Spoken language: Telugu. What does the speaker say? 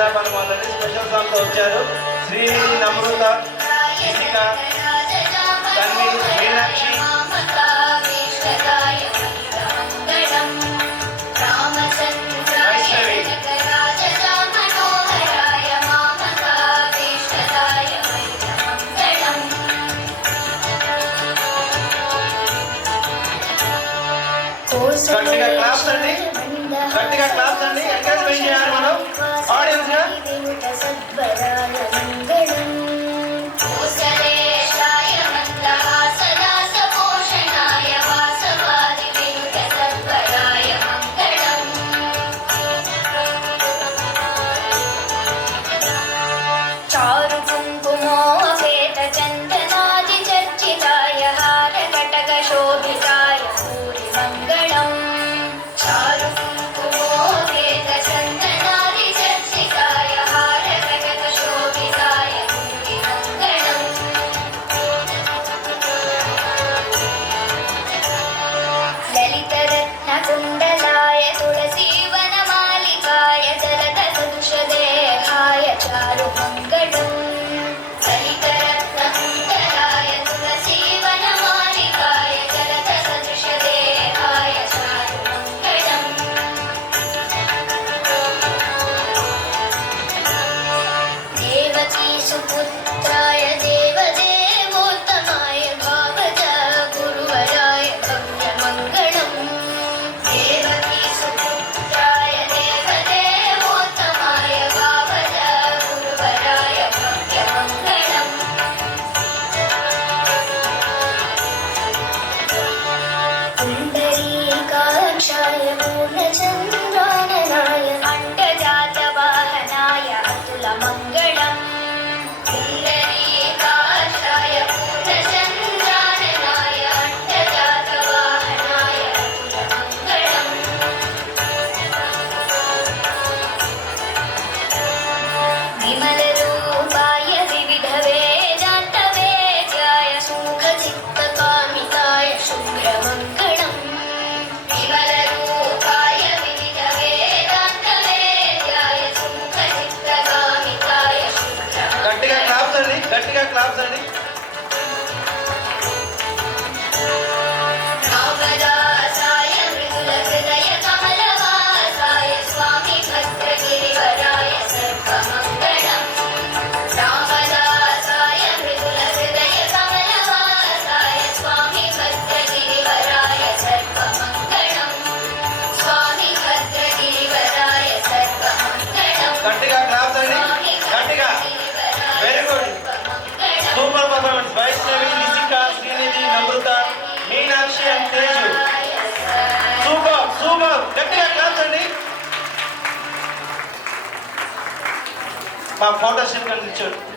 హైదరాబాద్ వాళ్ళని స్పెషల్ సాంగ్తో వచ్చారు. శ్రీనిధి, నమ్రత, ఇసిక, తన్వి, మీనాక్షి, గట్టిగా క్లాప్స్ అండి, గట్టిగా క్లాప్స్ అండి. ఎంకరేజ్మెంట్ చేయాలి మనం ఆడియన్స్ గా. గట్టిగా క్లాప్స్ అండి. గట్టిగా క్లాప్స్ అండి, గట్టిగా. Very good, super performance. Vaishnavi, Isika, Srinidhi, Namrata, Meenakshi and Teju. Super super, గట్టిగా క్లాప్స్ అండి. మా ఫోటో షూట్ కనిపించాడు.